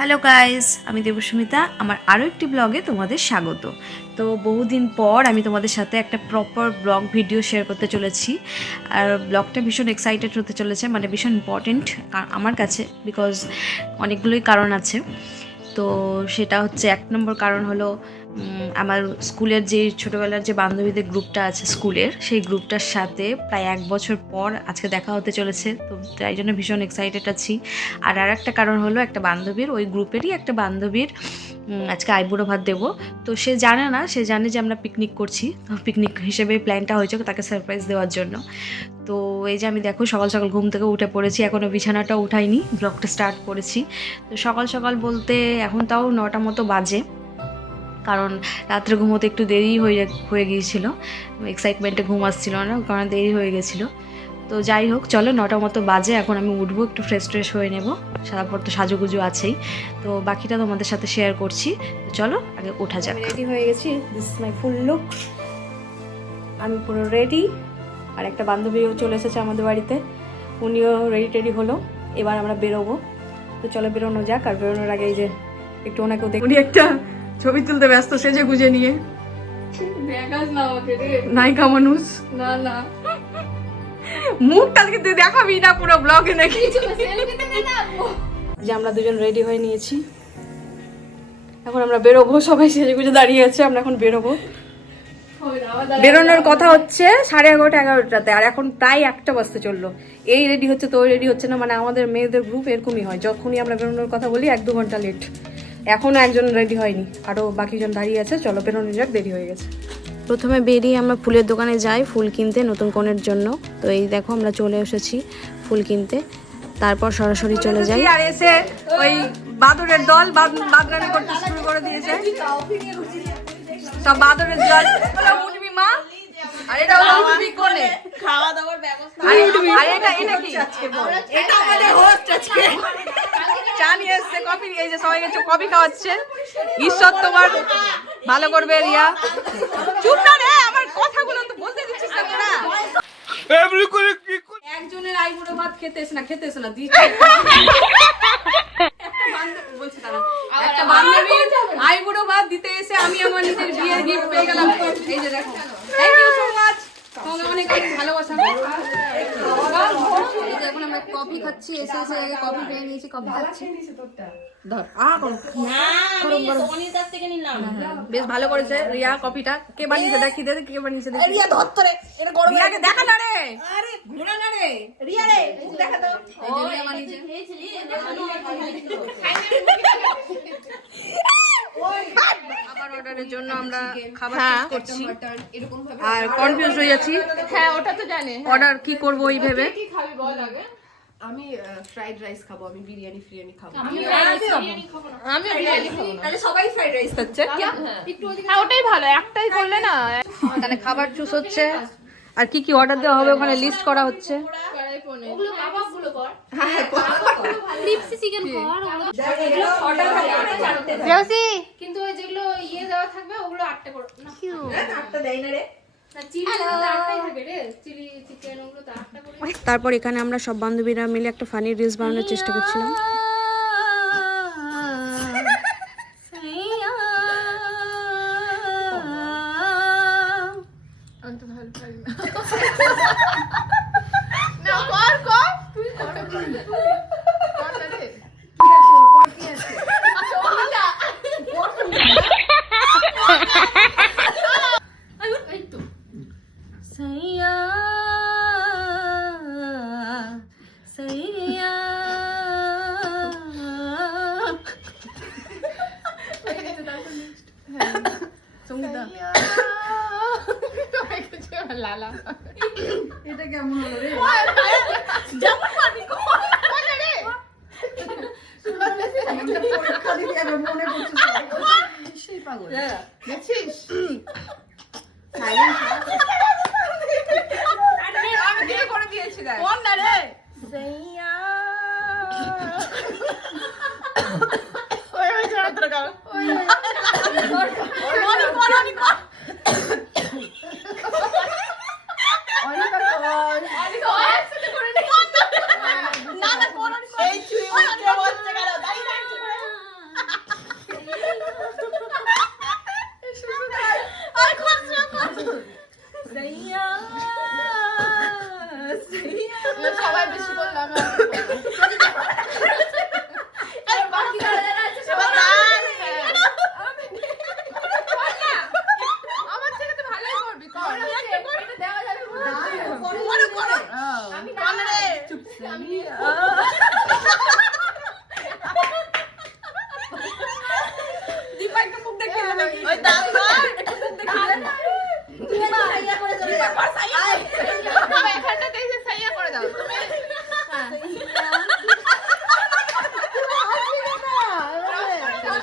Hello guys, আমি দেবস্মিতা। আমার আরও একটি ব্লগে তোমাদের স্বাগত। তো বহুদিন পর আমি তোমাদের সাথে একটা প্রপার ব্লগ ভিডিও শেয়ার করতে চলেছি। আর ব্লগটা ভীষণ এক্সাইটেড হতে চলেছে, মানে ভীষণ ইম্পর্টেন্ট আমার কাছে, বিকজ অনেকগুলোই কারণ আছে। তো সেটা হচ্ছে, এক নম্বর কারণ হলো আমার স্কুলের যে ছোটোবেলার যে বান্ধবীদের গ্রুপটা আছে স্কুলের, সেই গ্রুপটার সাথে প্রায় 1 বছর পর আজকে দেখা হতে চলেছে। তো তাই জন্য ভীষণ এক্সাইটেড আছি। আর একটা কারণ হলো, একটা বান্ধবীর, ওই গ্রুপেরই একটা বান্ধবীর আজকে আইবুড়ো ভাত দেবো। তো সে জানে না, সে জানে যে আমরা পিকনিক করছি। তো পিকনিক হিসেবে প্ল্যানটা হয়েছে তাকে সারপ্রাইজ দেওয়ার জন্য। তো এই যে আমি দেখো সকাল সকাল ঘুম থেকে উঠে পড়েছি, এখনও বিছানাটা উঠাইনি, ব্লগটা স্টার্ট করেছি। তো সকাল সকাল বলতে এখন তাও 9টা মতো বাজে, কারণ রাত্রে ঘুমোতে একটু দেরি হয়ে গিয়েছিল, এক্সাইটমেন্টে ঘুম আসছিল না, কারণ দেরি হয়ে গেছিলো। তো যাই হোক, চলো 9টা মতো বাজে, এখন আমি উঠবো, একটু ফ্রেশ হয়ে নেব, তারপর তো সাজুগুজু আছেই। তো বাকিটা তোমাদের সাথে শেয়ার করছি। তো চলো আগে ওঠা যাক। রেডি হয়ে গেছি, this is my full look, আমি পুরো রেডি। আর একটা বান্ধবীও চলে এসেছে আমাদের বাড়িতে, উনিও রেডি হলো। এবার আমরা বেরোবো। তো চলো বেরোনো যাক। আর বেরোনোর আগে এই যে একটু ওনাকেও দেখি, উনি একটা ছবি তুলতে ব্যস্ত সেজে গুজে নিয়ে। নায়িকা মানুষ, না না মুখটা তুই দেখাবি না পুরো ব্লগে নাকি? যে আমরা দুজন রেডি হয়ে নিয়েছি, এখন আমরা বেরোবো। সবাই সেজে গুজে দাঁড়িয়ে আছে, আমরা এখন বেরোবো। বেরোনোর কথা হচ্ছে 11:30 11টাতে, আর এখন প্রায় 1টা বাজতে চললো। এই রেডি হচ্ছে তো ওই রেডি হচ্ছে না, মানে আমাদের মেয়েদের গ্রুপ এরকমই হয়, যখনই আমরা বেরোনোর কথা বলি 1-2 ঘন্টা লেট। এখনও একজন রেডি হয়নি, আরও বাকিজন দাঁড়িয়ে আছে। চলো বেরোনো যাক, দেরি হয়ে গেছে। প্রথমে বেরিয়ে আমরা ফুলের দোকানে যাই ফুল কিনতে নতুন কনের জন্য। তো এই দেখো আমরা চলে এসেছি ফুল কিনতে, তারপর সরাসরি চলে যাই। আর এসে ওই বাদুরের দল বাদরামি করতে শুরু করে দিয়েছে, সব বাদুরের দল। উঠবি মা, আর এটা হলো উঠবি কোনে, খাওয়া দাওয়ার ব্যবস্থা। আর এটা কি, এটা আমাদের হোস্ট আজকে চা নিয়ে এসছে, কফি, এই যে সবাই গেছে কফি খাওয়াচ্ছে। ঈশ্বর তোমার ভালো করবে। রিয়া চুপ না রে, আমার কথাগুলো তো বলতে দিচ্ছিস না তোরা। একজনের আইবুড়ো ভাত খেতে এসে না দিচ্ছে একটা বান্ধবীর আইবুড়ো ভাত দিতে এসে আমি আমার নিজের বিয়ের গিফট পেয়ে গেলাম। এই যে দেখো, থ্যাংক ইউ সো মাচ, তোমাকে অনেক অনেক ভালোবাসা। এখন আমরা কফি খাচ্ছি, এসে কফি পেয়ে নিয়েছি, কফি খাচ্ছি। বেশ ভালো করেছে রিয়া কফিটা। কে বানিয়েছে দেখি দে, কে বানিয়েছে দেখি। রিয়া ধর তোরে, এটা গরম রিয়াকে দেখা না রে, আরে ঘোরা না রে রিয়া রে, দেখা তো। এই যে রিয়া বানিয়েছে, আবার অর্ডারের জন্য আমরা খাবার চুজ করছি আর কনফিউজ হয়ে যাচ্ছি। হ্যাঁ ওটা তো জানে অর্ডার কি করব এই ভেবে। কি খাবি বল আগে। আমি ফ্রাইড রাইস খাবো, আমি বিরিয়ানি খাবো। আমি বিরিয়ানি খাবো না। তাহলে সবাই ফ্রাইড রাইস খাচ্ছে। হ্যাঁ ওটাই ভালো, একটাই করলে না। এখানে খাবার চুজ হচ্ছে, আর কি কি অর্ডার দেওয়া হবে ওখানে লিস্ট করা হচ্ছে। কড়াই পনির, ওগুলো কাবাবগুলো কর। হ্যাঁ লিপসি চিকেন কর, এগুলো অর্ডার থাকবে জেসি, কিন্তু ওই যেগুলো ইয়ে দেওয়া থাকবে ওগুলো 8টা করে না। আটটা দেই না রে, চিলি তো 8টাই থাকে রে, চিলি চিকেন ওগুলো তো 8টা করে। তারপর এখানে আমরা সব বান্ধবীরা মিলে একটা ফানি রিলস বানানোর চেষ্টা করছিলাম। লালা এটা কেমন হলো রে? যেমন পাবি কোন রে পরীক্ষা দিবি আর মনে পড়ছে সেই পাগল দেখছিস? আমি দিয়ে করে দিয়েছি গাইস। কোন না রে সাইয়া ওই জোরে তোরা গাও ওই মনে কর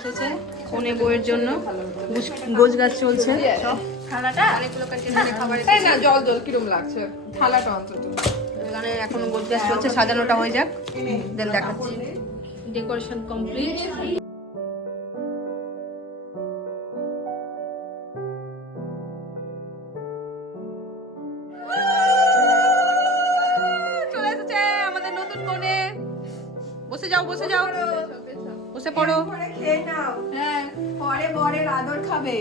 এসেছে কনে বউয়ের জন্য গোছ গাছ চলছে সব থালাটা অনেকগুলো কন্টেনারে খাবার এই না জল জল কিরম লাগছে থালাটা অন্তত এখানে এখন গোছ গাছ চলছে সাজানোটা হয়ে যাক দেন দেখাচ্ছি ডেকোরেশন কমপ্লিট চলে এসেছে আমাদের নতুন কনে বসে যাও বসে পড়ো পরে খেয়ে নাও হ্যাঁ পরে বরের আদর খাবে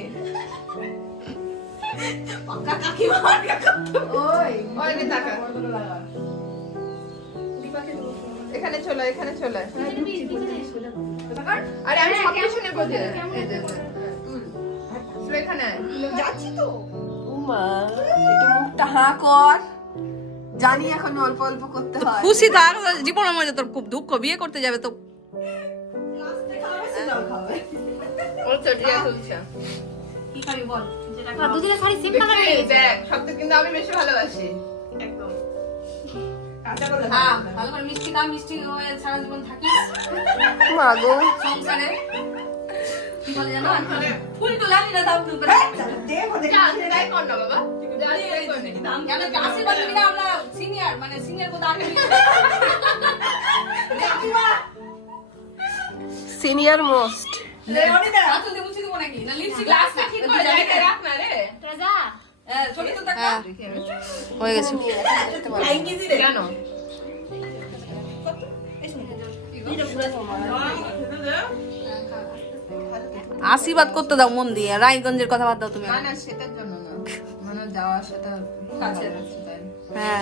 ওই ওই নে টাকা এখানে চলে আরে আমি সব কিছু নেবো যে এই যে তুই এখানে আয়। যাচ্ছি তো উমা একটু মুখটা হাঁ কর জানি এখন অল্প অল্প করতে হয় খুশি থাক জীবনের মধ্যে তোর খুব দুঃখ বিয়ে করতে যাবে তো ওর চটিয়া তুলছে কি খাবি বল দুদিনের শাড়ি সেম কালার দেখ সবটা কিন্তু আমি বেশি ভালোবাসি একদম হ্যাঁ ভালো করে মিষ্টি খা মিষ্টি হয়ে সারা জীবন থাকিস মাগো সংসারে কি বলে জানো ফুল তোলালি না দাও ফুল করে যা সেটাই কর না বাবা যা সেটাই কর না কেন আশীর্বাদ দিবি না আমরা সিনিয়র মানে সিনিয়র কোথা আগে সিনিয়র মোস্ট আসল দিয়ে মুছি দেবো নাকি না লিপস্টিক গ্লাসটা ঠিক করে জায়গায় রাখ না রে রাজা হ্যাঁ ছবি তো দেখা হয়ে গেছে কেন আশীর্বাদ করতে দাও মন দিয়ে রায়গঞ্জের কথা বাদ দাও তুমি না না সেটার জন্য না মানে যাওয়া সেটা কাছে হ্যাঁ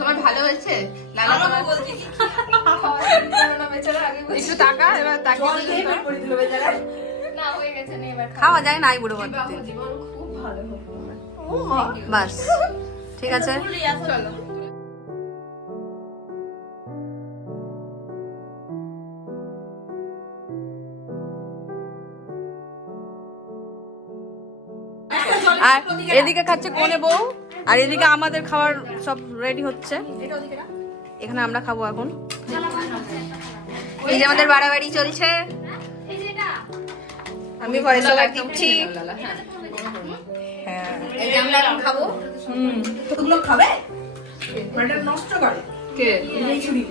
তোমার ভালো হয়েছে লালা তোমার একটু টাকা এবার টাকা না হয়ে গেছে নে এবার খাওয়া যায় না এই বুড়ো বাড়িতে জীবন খুব ভালো বাস ঠিক আছে চলো আর এদিকে খাচ্ছে কোনে বউ আর এদিকে আমাদের খাবার সব রেডি হচ্ছে এখানে আমরা খাবো এখন এই যে আমাদের বাড়াবাড়ি চলছে এই যে এটা আমি ভয়েস ওভার দিচ্ছি হ্যাঁ এই যে আমরা এখন খাবো তোগুলো খাবে এটা নষ্ট করে কে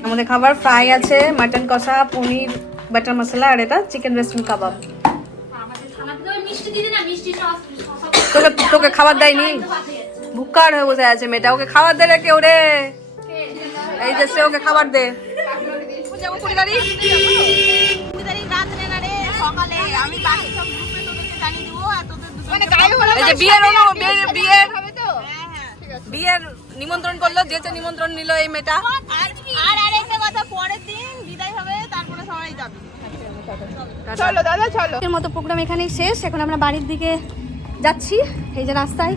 আমাদের খাবার ফ্রাই আছে মাটন কষা পনির বাটার মশলা আর এটা চিকেন রেস্টুরেন্ট কাবাব আমাদের খানাতে তো মিষ্টি দিদি না মিষ্টি সস তোকে তোকে খাবার দেয়নি ভুক্কার হয়ে বসে আছে মেয়েটা ওকে খাবার দে রে কেউ রে এই যে সে ওকে খাবার দে যাবো পরিবারই এই যে বিয়ের বিয়ের বিয়ের নিমন্ত্রণ করলো যেতে নিমন্ত্রণ নিল এই মেয়েটা আর আরেকটা কথা পরের দিন বিদায় হবে তারপরে সবাই যাবে চলো দাদা চলো এর মতো প্রোগ্রাম এখানেই শেষ এখন আমরা বাড়ির দিকে যাচ্ছি এই যে রাস্তায়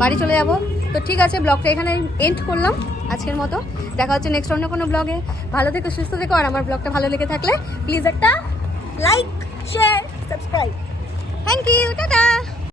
বাড়ি চলে যাব তো ঠিক আছে ব্লগটা এখানে এন্ড করলাম আজকের মতো দেখা হচ্ছে নেক্সট অন্য কোনো ব্লগে ভালো থেকো সুস্থ থেকো আর আমার ব্লগটা ভালো লেগে থাকলে প্লিজ একটা like share subscribe thank you tata